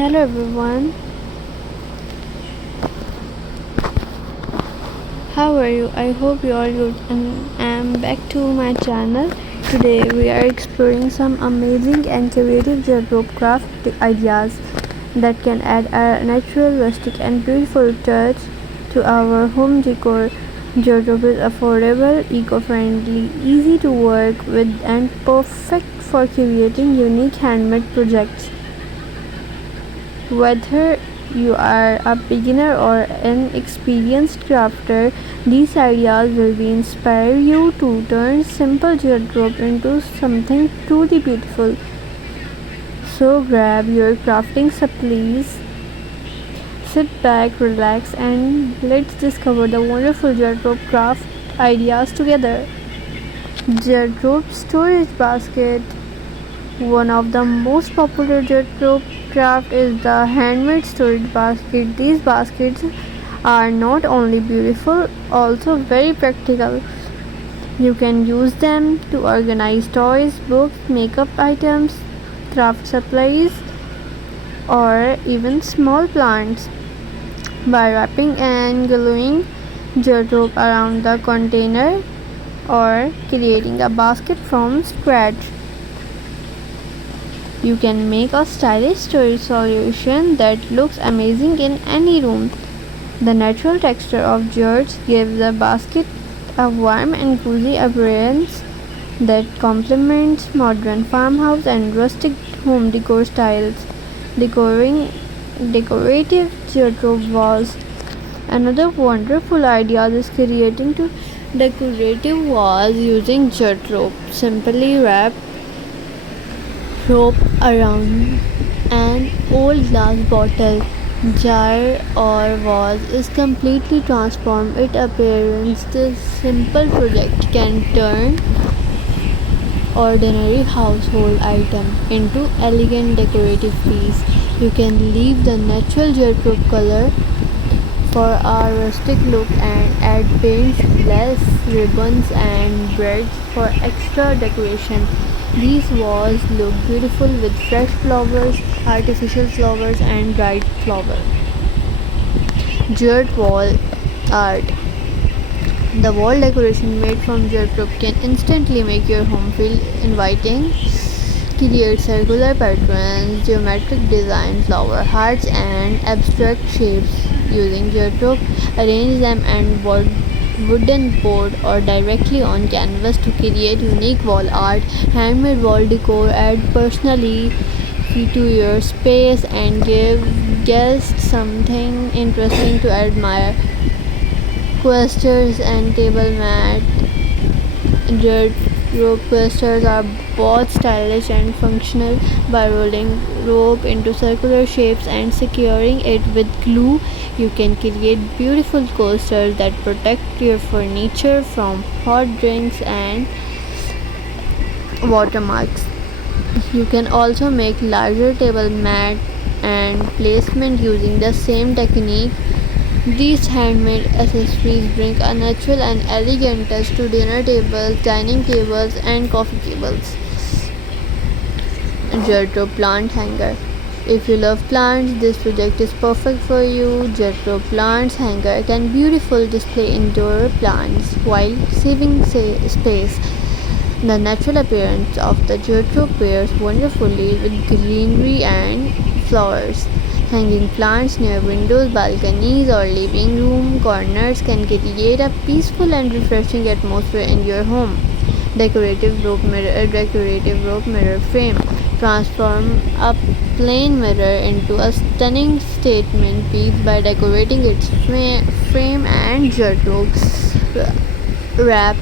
Hello everyone, how are you? I hope you are good and I'm back to my channel. Today we are exploring some amazing and creative wardrobe craft ideas that can add a natural, rustic and beautiful touch to our home decor. Wardrobe is affordable, eco-friendly, easy to work with and perfect for creating unique handmade projects. Whether you are a beginner or an experienced crafter, these ideas will be inspire you to turn simple gelatin into something truly beautiful. So grab your crafting supplies, sit back, relax, and let's discover the wonderful gelatin craft ideas together. Gelatin storage basket. One of the most popular wardrobe craft is the handmade storage basket. These baskets are not only beautiful, also very practical. You can use them to organize toys, books, makeup items, craft supplies, or even small plants. By wrapping and gluing wardrobe around the container or creating a basket from scratch, you can make a stylish storage solution that looks amazing in any room. The natural texture of jute gives the basket a warm and cozy appearance that complements modern farmhouse and rustic home decor styles. Decorating decorative jute walls. Another wonderful idea is creating two decorative walls using jute rope. Simply wrap rope around an old glass bottle, jar or vase is completely transformed its appearance. This simple project can turn ordinary household item into elegant decorative piece. You can leave the natural jute color for a rustic look and add paints, lace, ribbons and braids for extra decoration. These walls look beautiful with fresh flowers, artificial flowers and bright flower. Jute wall art. The wall decoration made from jute rope can instantly make your home feel inviting. Create circular patterns, geometric designs, flower hearts and abstract shapes using jute rope. Arrange them and wooden board or directly on canvas to create unique wall art. Handmade wall decor add personally to your space and give guests something interesting to admire. Coasters and table mat. Jute rope coasters are both stylish and functional. By rolling rope into circular shapes and securing it with glue, you can create beautiful coasters that protect your furniture from hot drinks and watermarks. You can also make larger table mat and placement using the same technique. These handmade accessories bring a natural and elegant touch to dinner tables, dining tables, and coffee tables. Jute plant hanger. If you love plants, this project is perfect for you. Jute plants hanger can beautifully display indoor plants while saving space. The natural appearance of the jute pairs wonderfully with greenery and flowers. Hanging plants near windows, balconies, or living room corners can create a peaceful and refreshing atmosphere in your home. Decorative rope mirror frame. Transform a plain mirror into a stunning statement piece by decorating its frame and jute rope. Wrap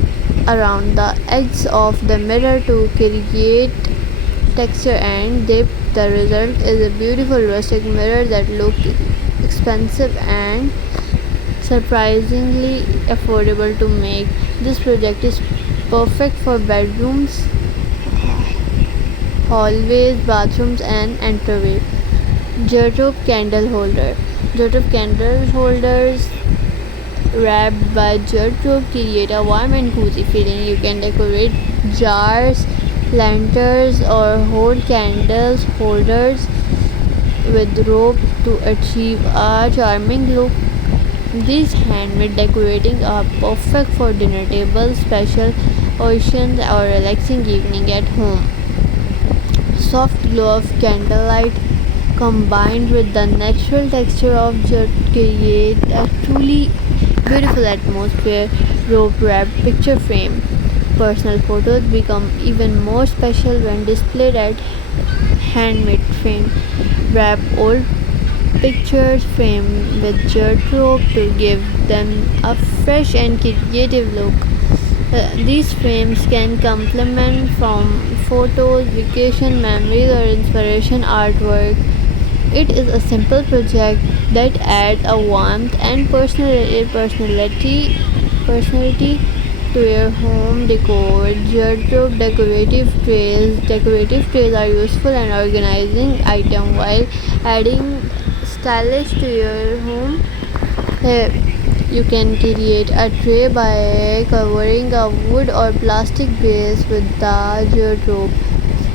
around the edges of the mirror to create texture and depth. The result is a beautiful rustic mirror that looks expensive and surprisingly affordable to make. This project is perfect for bedrooms, hallways, bathrooms and entryway. Jute candle holder. Jute candle holders wrapped by jute rope create a warm and cozy feeling. You can decorate jars, lanterns or hold candles holders with rope to achieve a charming look. These handmade decorating are perfect for dinner tables, special occasions, or relaxing evening at home. Soft glow of candlelight combined with the natural texture of jute create a truly beautiful atmosphere. Rope wrapped picture frame. Personal photos become even more special when displayed at handmade frame. Wrap old pictures framed with jute rope to give them a fresh and creative look. These frames can complement from photos, vacation memories, or inspiration artwork. It is a simple project that adds a warmth and personality to your home decor. Wardrobe decorative trays are useful and organizing item while adding stylish to your home. Uh, you can create a tray by covering a wood or plastic base with the wardrobe.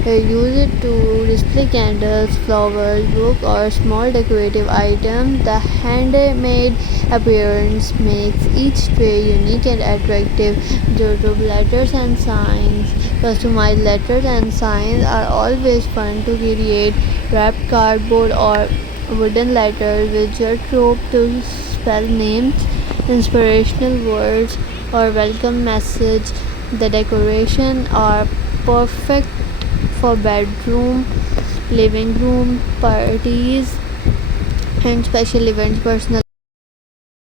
Use it to display candles, flowers, books, or small decorative items. The handmade appearance makes each tray unique and attractive. Wardrobe letters and signs. Customized letters and signs are always fun to create. Wrapped cardboard or wooden letters with jute rope to spell names, inspirational words, or welcome message. The decoration are perfect for bedroom, living room, parties, and special events. Personal